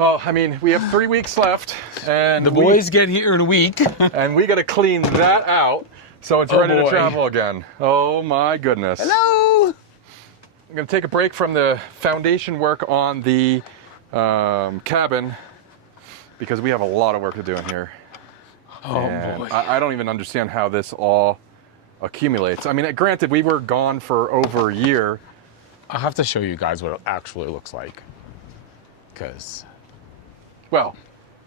Well, I mean, we have 3 weeks left, and The boys get here in a week. and we got to clean that out so it's ready to travel again. Oh my goodness. Hello. I'm going to take a break from the foundation work on the cabin because we have a lot of work to do in here. Oh, and boy. I don't even understand how this all accumulates. I mean, granted, we were gone for over a year. I'll have to show you guys what it actually looks like. Because Well,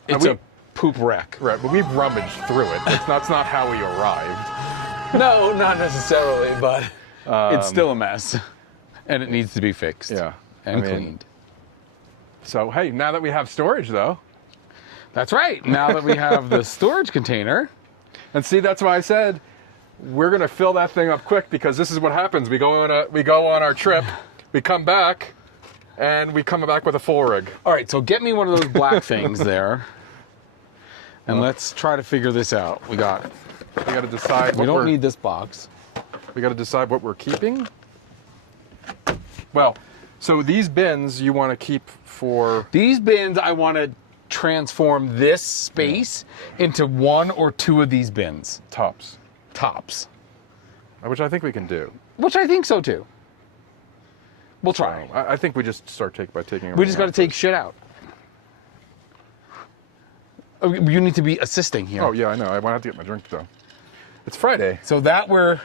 it's a poop wreck. right, but we've rummaged through it. That's not how we arrived. No, not necessarily, but it's still a mess. And it needs to be fixed. Yeah. And cleaned. So, hey, now that we have storage, though. That's right. Now that we have the storage container. And see, that's why I said we're going to fill that thing up quick because this is what happens. We go on our trip, we come back, and we come back with a full rig. All right, so get me one of those black things there. And let's try to figure this out. We got We got to decide. We don't need this box. We got to decide what we're keeping. Well, so these bins you want to keep for... These bins, I want to transform this space into 1 or 2 of these bins. Tops. Which I think we can do. Which I think so too. We'll try. I think we just start by taking... We just got to take shit out. Oh, you need to be assisting here. Oh, yeah, I know. I want to get my drink, though. It's Friday. So that we're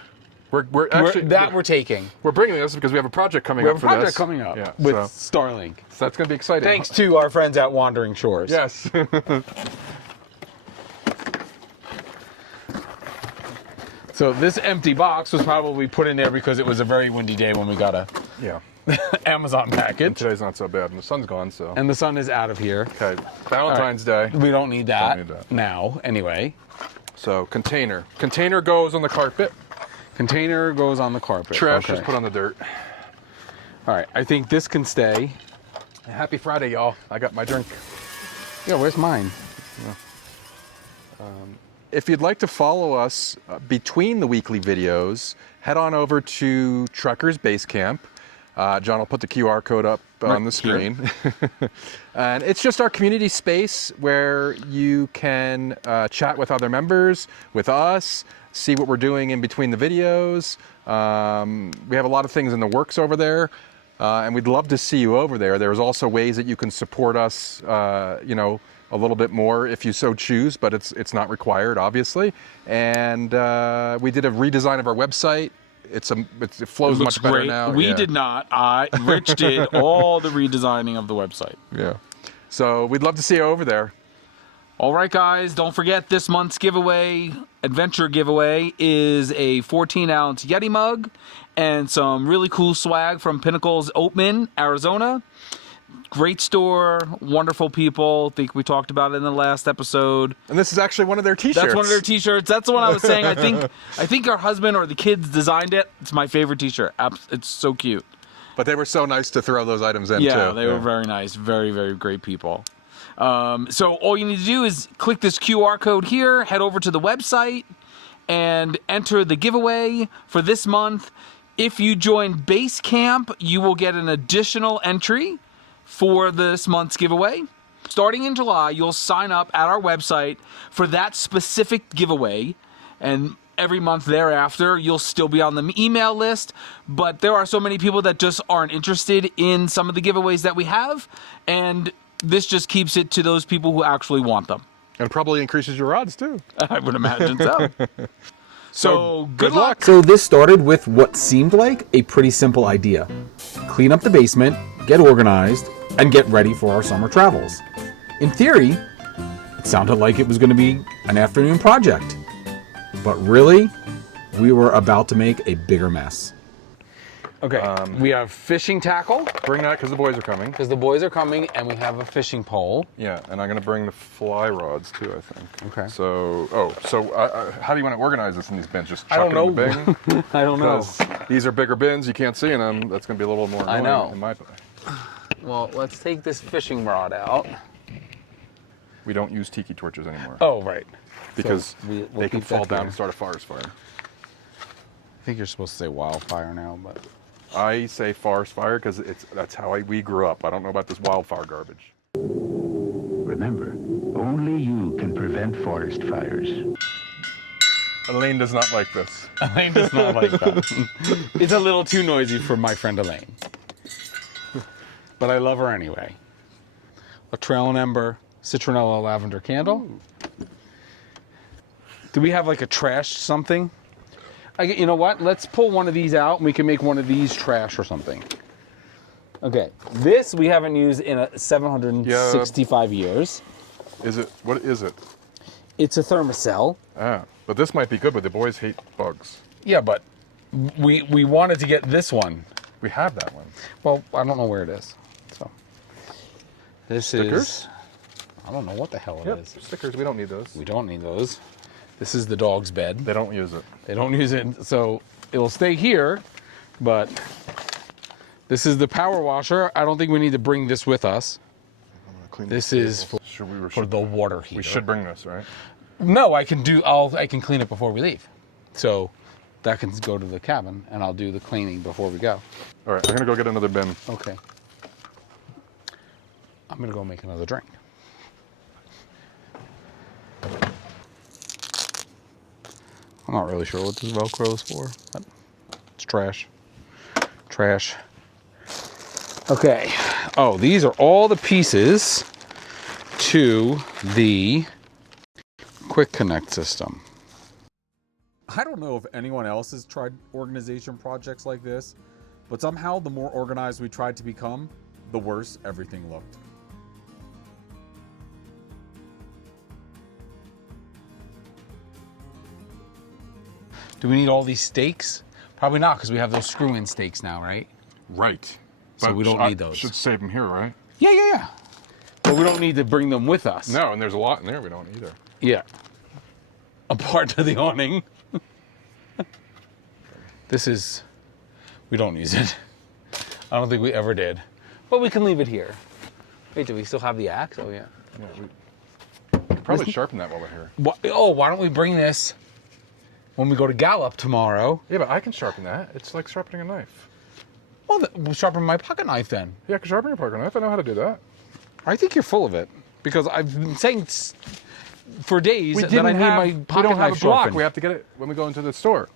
taking. We're bringing this because we have a project coming We up have for a project this. coming up Yeah, with Starlink. So that's going to be exciting. Thanks to our friends at Wandering Shores. Yes. So this empty box was probably put in there because it was a very windy day when we got a Yeah. Amazon package. And today's not so bad, and the sun's gone, so... And the sun is out of here. Okay, Valentine's Day. We don't need that, Don't need that. now, anyway. So, container. Container goes on the carpet. Container goes on the carpet. Trash Okay. is put on the dirt. All right, I think this can stay. Happy Friday, y'all. I got my drink. Yeah, where's mine? If you'd like to follow us between the weekly videos, head on over to Truckers Base Camp. John will put the QR code up on the screen. And it's just our community space where you can chat with other members, with us, see what we're doing in between the videos. We have a lot of things in the works over there, and we'd love to see you over there. There's also ways that you can support us, a little bit more if you so choose, but it's not required, obviously. And we did a redesign of our website. It flows much better now. We did not. Rich did all the redesigning of the website. Yeah. So we'd love to see you over there. All right, guys, don't forget this month's giveaway, adventure giveaway, is a 14-ounce Yeti mug and some really cool swag from Pinnacles Oatman, Arizona. Great store, wonderful people. I think we talked about it in the last episode. And this is actually one of their t-shirts. That's one of their t-shirts. That's the one I was saying. I think our husband or the kids designed it. It's my favorite t-shirt. It's so cute. But they were so nice to throw those items in, too. Yeah, they were very nice. Very, very great people. So all you need to do is click this QR code here, head over to the website, and enter the giveaway for this month. If you join Base Camp, you will get an additional entry for this month's giveaway. Starting in July, you'll sign up at our website for that specific giveaway, and every month thereafter, you'll still be on the email list, but there are so many people that just aren't interested in some of the giveaways that we have, and this just keeps it to those people who actually want them. And probably increases your odds, too. I would imagine so. So, good luck. So this started with what seemed like a pretty simple idea. Clean up the basement, get organized, and get ready for our summer travels. In theory, it sounded like it was going to be an afternoon project. But really, we were about to make a bigger mess. Okay, we have fishing tackle, Bring that because the boys are coming. because the boys are coming, and we have a fishing pole. Yeah, and I'm going to bring the fly rods, too, I think. Okay. So, how do you want to organize this in these bins? Just I chuck don't it in the bin? I don't know. Because these are bigger bins, you can't see in them. That's going to be a little more annoying know. in my Well, let's take this fishing rod out. We don't use tiki torches anymore. Oh, right. because we'll they can keep fall that down here. and start a forest fire. I think you're supposed to say wildfire now, but... I say forest fire because that's how we grew up. I don't know about this wildfire garbage. Remember, only you can prevent forest fires. Elaine does not like this. Elaine does not like that. It's a little too noisy for my friend Elaine. But I love her anyway. A trail and ember citronella lavender candle. Do we have like a trash something? You know what? Let's pull one of these out and we can make one of these trash or something. Okay, this we haven't used in 765 years. Is it? What is it? It's a thermocell. Ah, but this might be good, but the boys hate bugs. Yeah, but we wanted to get this one. We have that one. Well, I don't know where it is. So this Stickers? is. I don't know what the hell it Yep, is. stickers. We don't need those. We don't need those. This is the dog's bed. They don't use it. They don't use it, so it'll stay here. But this is the power washer. I don't think we need to bring this with us. Clean This the is tables. for the water heater. We should bring this, right? No, I can do. I can clean it before we leave. So that can go to the cabin, and I'll do the cleaning before we go. All right, I'm gonna go get another bin. Okay. I'm gonna go make another drink. I'm not really sure what this Velcro is for, but it's trash. Trash. Okay. Oh, these are all the pieces to the Quick Connect system. I don't know if anyone else has tried organization projects like this, but somehow the more organized we tried to become, the worse everything looked. Do we need all these stakes? Probably not, because we have those screw-in stakes now, right? Right. So we don't need those. Should save them here, right? Yeah. But we don't need to bring them with us. No, and there's a lot in there we don't either. Yeah. A part of the awning. We don't use it. I don't think we ever did. But we can leave it here. Wait, do we still have the axe? Oh, yeah. Yeah, we could probably sharpen that while we're here. Why don't we bring this when we go to Gallup tomorrow? Yeah, but I can sharpen that. It's like sharpening a knife. Well, we'll sharpen my pocket knife then. Yeah, I can sharpen your pocket knife. I know how to do that. I think you're full of it. Because I've been saying for days that I need my we pocket don't have knife a block. sharpened. We have to get it when we go into the store.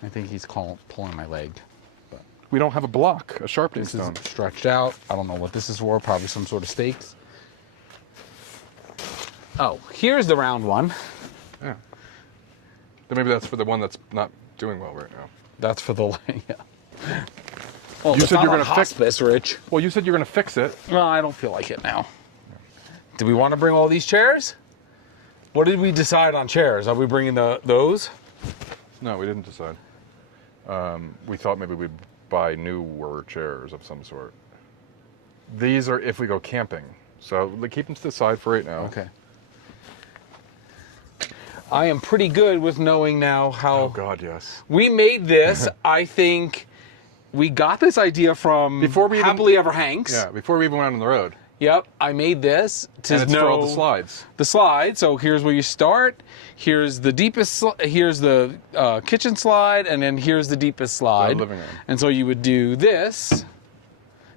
I think he's pulling my leg. We don't have a block, a sharpening This stone. is stretched out. I don't know what this is for. Probably some sort of stakes. Oh, here's the round one. Yeah. Then maybe that's for the one that's not doing well right now. That's for the yeah. Well, You it's said not you're on gonna fix- hospice, Rich. Well, you said you're going to fix it. No, I don't feel like it now. Do we want to bring all these chairs? What did we decide on chairs? Are we bringing those? No, we didn't decide. We thought maybe we'd buy newer chairs of some sort. These are if we go camping. So keep them to the side for right now. Okay. I am pretty good with knowing now how Oh, God, yes. we made this. I think we got this idea from Before we even- Happily Ever Hanks. Yeah, before we even went on the road. Yep, I made this to And it's know for all the slides. the slide. So here's where you start. Here's the deepest. Here's the kitchen slide, and then here's the deepest slide. living room. And so you would do this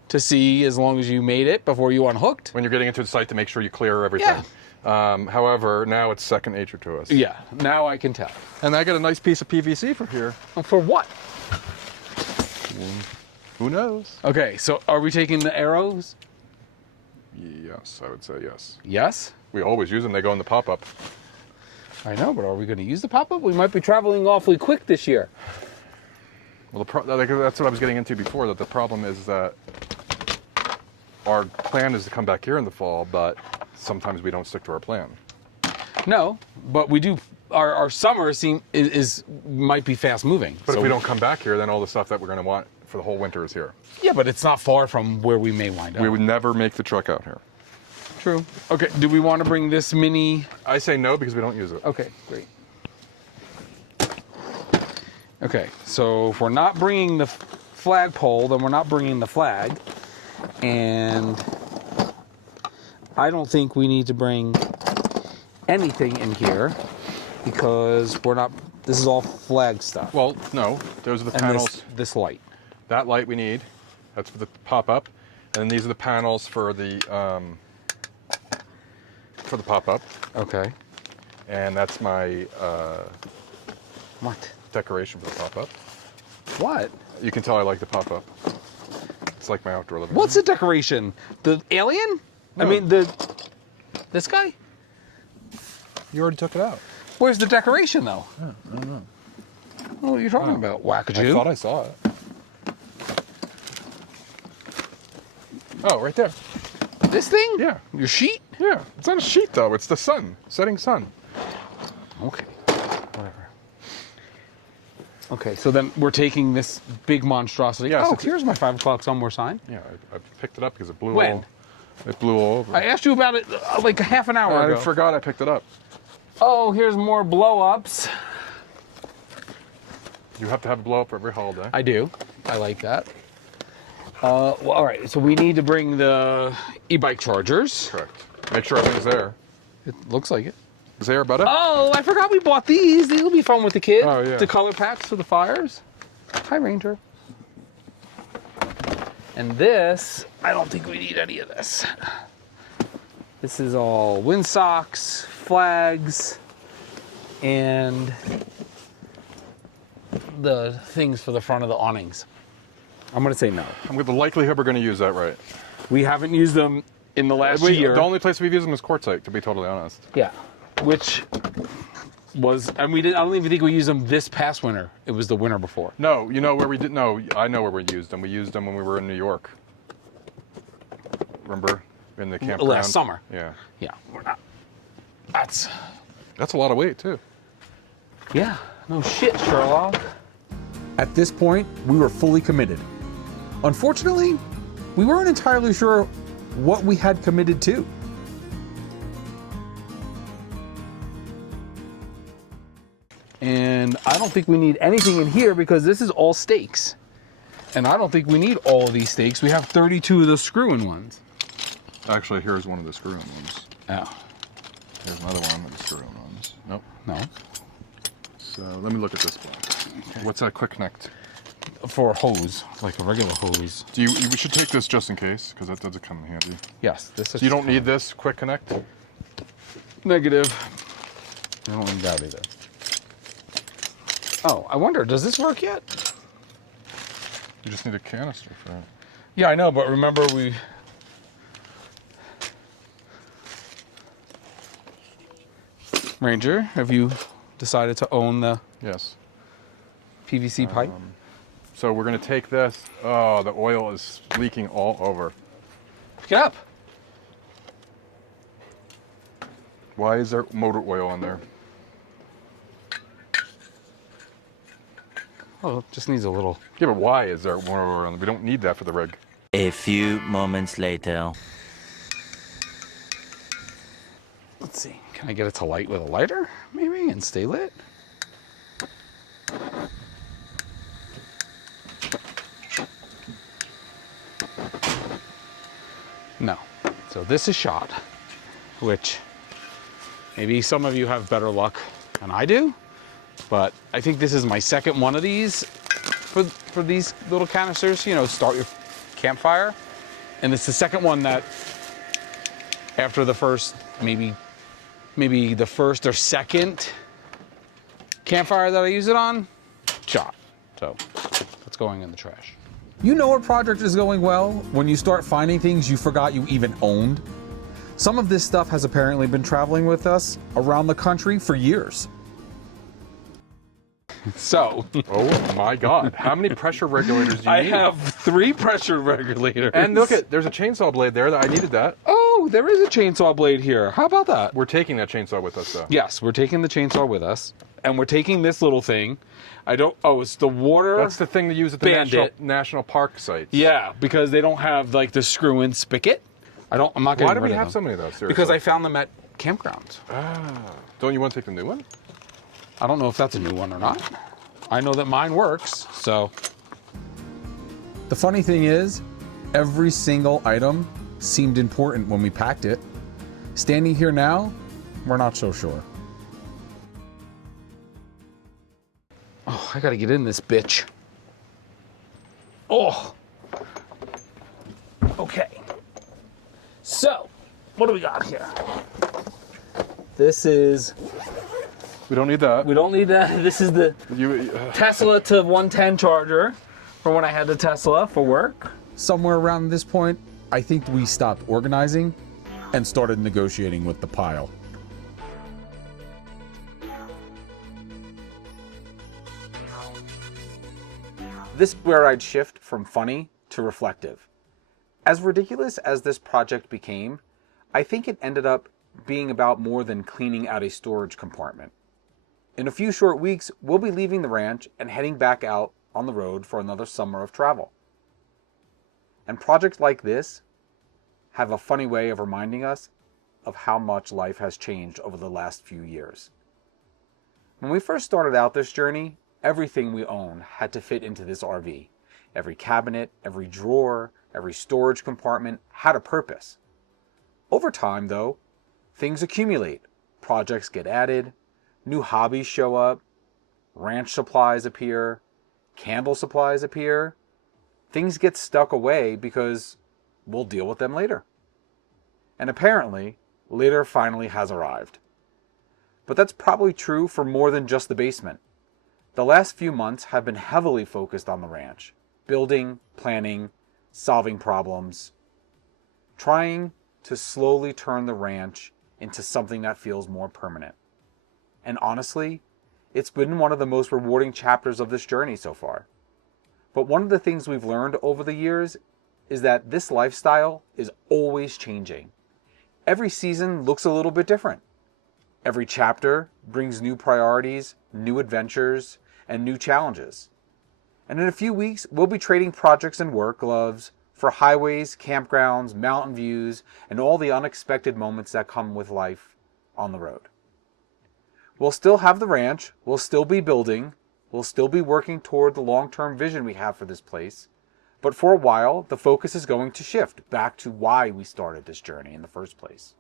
to see as long as you made it before you unhooked. When you're getting into the site to make sure you clear everything. However, now it's second nature to us. Yeah, now I can tell. And I got a nice piece of PVC for here. For what? Who knows? Okay, so are we taking the arrows? Yes, I would say yes. Yes. We always use them. They go in the pop-up. I know, but are we going to use the pop-up? We might be traveling awfully quick this year. Well, that's what I was getting into before, that the problem is that our plan is to come back here in the fall, but sometimes we don't stick to our plan. No, but we do. Our summer might be fast moving. But So- if we don't come back here, then all the stuff that we're going to want for the whole winter is here. Yeah, but it's not far from where we may wind up. We would never make the truck out here. True. Okay, do we want to bring this mini? I say no because we don't use it. Okay, great. Okay, so if we're not bringing the flagpole, then we're not bringing the flag. And I don't think we need to bring anything in here because we're not, this is all flag stuff. Well, no. Those are the And panels. this light. That light we need. That's for the pop-up. And these are the panels for the pop-up. Okay. And that's my What? decoration for the pop-up. What? You can tell I like the pop-up. It's like my outdoor living What's room. the decoration? The alien? I No. mean, this guy? You already took it out. Where's the decoration, though? I don't know. What are you talking about? Wackajoo? I thought I saw it. Oh, right there. This thing? Yeah. Your sheet? Yeah. It's not a sheet, though. It's the sun. Setting sun. Okay. Whatever. Okay, so then we're taking this big monstrosity. Yes, Oh, it's- here's my 5 o'clock somewhere sign. Yeah, I picked it up because it blew When? all. It blew all over. I asked you about it like a half an hour I ago. forgot I picked it up. Oh, here's more blow-ups. You have to have a blow up for every holiday. I do. I like that. Well, all right, so we need to bring the e-bike chargers. Correct. Make sure everything's there. It looks like it. Is there about it? Oh, I forgot we bought these. These will be fun with the kids. Oh, yeah. The color packs for the fires. Hi, Ranger. And this, I don't think we need any of this. This is all windsocks, flags, and the things for the front of the awnings. I'm gonna say no. I'm with the likelihood we're going to use that, right? We haven't used them in the last year. The only place we've used them is quartzite, to be totally honest. Yeah, which was, and we didn't. I don't even think we used them this past winter. It was the winter before. No, you know where we did? No, I know where we used them. We used them when we were in New York. Remember, in the campground Last summer. Yeah, Yeah, we're not. That's that's a lot of weight too. yeah. No shit, Sherlock. At this point, we were fully committed. Unfortunately, we weren't entirely sure what we had committed to. And I don't think we need anything in here because this is all stakes. And I don't think we need all of these stakes. We have 32 of the screw-in ones. Actually, here's one of the screw-in ones. Oh, Here's another one of the screw-in ones. Nope. no. So let me look at this one. What's that quick connect? For a hose, like a regular hose. We should take this just in case, because that doesn't come in handy. Yes, this is. So you don't need this quick connect? Negative. I don't need that either. Oh, I wonder, does this work yet? You just need a canister for it. Yeah, I know, but remember we... Ranger, have you decided to own the Yes. PVC pipe? So we're going to take this. Oh, the oil is leaking all over. Pick it up. Why is there motor oil in there? Oh, it just needs a little... Yeah, but why is there motor oil in there? We don't need that for the rig. A few moments later. Let's see. Can I get it to light with a lighter, maybe, and stay lit? No. So this is shot, which maybe some of you have better luck than I do, but I think this is my second one of these for these little canisters, you know, start your campfire. And it's the second one that after the first, maybe the first or second campfire that I use it on, shot. So that's going in the trash. You know a project is going well when you start finding things you forgot you even owned. Some of this stuff has apparently been traveling with us around the country for years. So Oh my God. How many pressure regulators do you I need? have 3 pressure regulators. And look at, there's a chainsaw blade there that I needed that. Oh, there is a chainsaw blade here. How about that? We're taking that chainsaw with us though. Yes, we're taking the chainsaw with us. And we're taking this little thing. It's the water. That's the thing to use at the Bandit. national park sites. Yeah, because they don't have like the screw-in spigot. I'm not getting Why do rid we of have them. so many of those? Seriously? Because I found them at campgrounds. Don't you want to take the new one? I don't know if that's a new one or not. I know that mine works, so. The funny thing is, every single item seemed important when we packed it. Standing here now, we're not so sure. Oh, I gotta get in this bitch. Oh. Okay. So, what do we got here? This is... We don't need that. We don't need that. This is the Tesla to 110 charger for when I had the Tesla for work. Somewhere around this point, I think we stopped organizing and started negotiating with the pile. This is where I'd shift from funny to reflective. As ridiculous as this project became, I think it ended up being about more than cleaning out a storage compartment. In a few short weeks, we'll be leaving the ranch and heading back out on the road for another summer of travel. And projects like this have a funny way of reminding us of how much life has changed over the last few years. When we first started out this journey, everything we own had to fit into this RV. Every cabinet, every drawer, every storage compartment had a purpose. Over time, though, things accumulate. Projects get added, new hobbies show up, ranch supplies appear, candle supplies appear. Things get stuck away because we'll deal with them later. And apparently, later finally has arrived. But that's probably true for more than just the basement. The last few months have been heavily focused on the ranch, building, planning, solving problems, trying to slowly turn the ranch into something that feels more permanent. And honestly, it's been one of the most rewarding chapters of this journey so far. But one of the things we've learned over the years is that this lifestyle is always changing. Every season looks a little bit different. Every chapter brings new priorities, new adventures, and new challenges. And in a few weeks, we'll be trading projects and work gloves for highways, campgrounds, mountain views, and all the unexpected moments that come with life on the road. We'll still have the ranch, we'll still be building, we'll still be working toward the long-term vision we have for this place, but for a while, the focus is going to shift back to why we started this journey in the first place.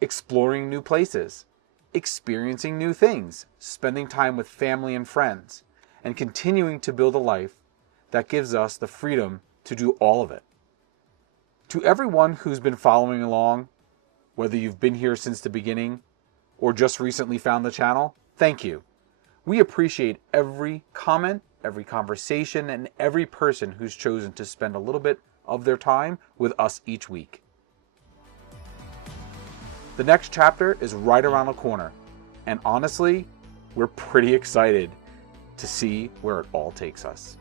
Exploring new places, experiencing new things, spending time with family and friends, and continuing to build a life that gives us the freedom to do all of it. To everyone who's been following along, whether you've been here since the beginning or just recently found the channel, thank you. We appreciate every comment, every conversation, and every person who's chosen to spend a little bit of their time with us each week. The next chapter is right around the corner, and honestly, we're pretty excited to see where it all takes us.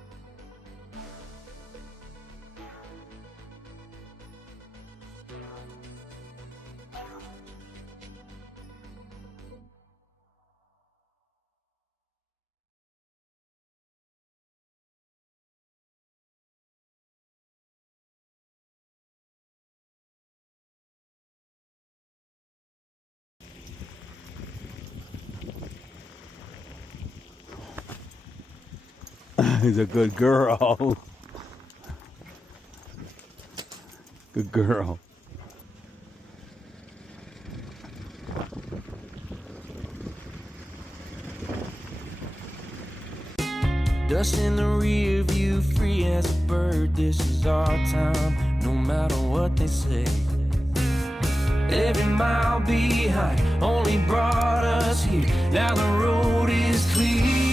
He's a good girl. Good girl. Dust in the rear view, free as a bird. This is our time, no matter what they say. Every mile behind only brought us here. Now the road is clear.